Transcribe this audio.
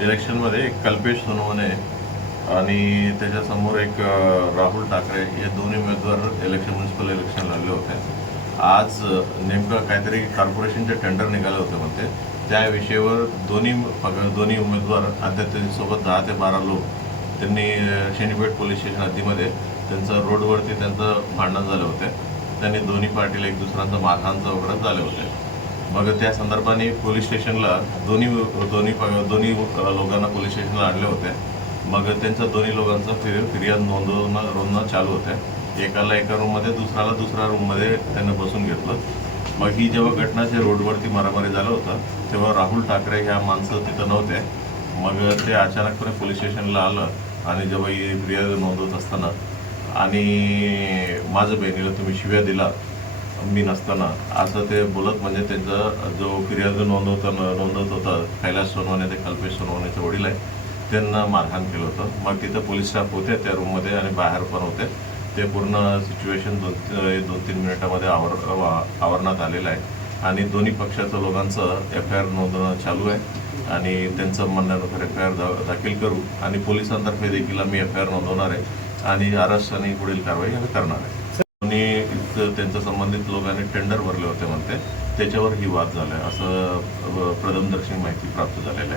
Election मध्ये कल्पेश सोनवणे आणि त्याच्यासमोर एक राहुल ठाकरे हे दोन्ही उमेदवार म्युनिसिपल इलेक्शन लढले होते। आज नेमकं काहीतरी कॉर्पोरेशनचे टेंडर निघाले होते म्हणते, त्या विषयावर दोन्ही उमेदवार आता त्यांच्यासोबत 10 ते 12 लोक त्यांनी शेनीपेठ पोलीस स्टेशन हद्दीमध्ये त्यांचं रोडवरती त्यांचं भांडण झालं होते। त्यांनी दोन्ही पार्टीला एक दुसऱ्यांचं मारहाणचं वगैरे झाले होते। मग त्या संदर्भाने पोलीस स्टेशनला दोन्ही लोकांना पोलीस स्टेशनला आणले होते। मग त्यांच्या दोन्ही लोकांचा फिर्याद नोंदवणं चालू होते। एकाला एका रूममध्ये, दुसऱ्याला दुसऱ्या रूममध्ये त्यांना बसून घेतलं। मग ही जेव्हा घटनाच्या रोडवरती मारामारी झालं होतं तेव्हा राहुल ठाकरे ह्या माणसं तिथं नव्हते। मग ते अचानकपणे पोलीस स्टेशनला आलं आणि जेव्हा ही फिर्याद नोंदवत असताना आणि माझं बहिणीला तुम्ही शिव्या दिला मी नसताना असं ते बोलत, म्हणजे त्यांचा जो फिर्याद नोंदवत होता कैलास सोनवणे, ते कल्पेश सोनवणेचे वडील आहे, त्यांना मारहाण केलं होतं। मग तिथं पोलीस स्टाफ होते त्या रूममध्ये आणि बाहेर पण होते। ते पूर्ण सिच्युएशन 2-3 मिनिटामध्ये आवरण्यात आलेलं आहे आणि दोन्ही पक्षाच्या लोकांचं FIR नोंदवणं चालू आहे आणि त्यांचं म्हणण्यानुसार FIR दाखल करू आणि पोलिसांतर्फे देखील आम्ही FIR नोंदवणार आहे आणि अरेस्ट आणि पुढील कारवाई आम्ही करणार आहे। त्यांच्या संबंधित लोकांनी टेंडर भरले होते म्हणते, त्याच्यावर ही वाद झालाय असं प्रथमदर्शी माहिती प्राप्त झालेली आहे।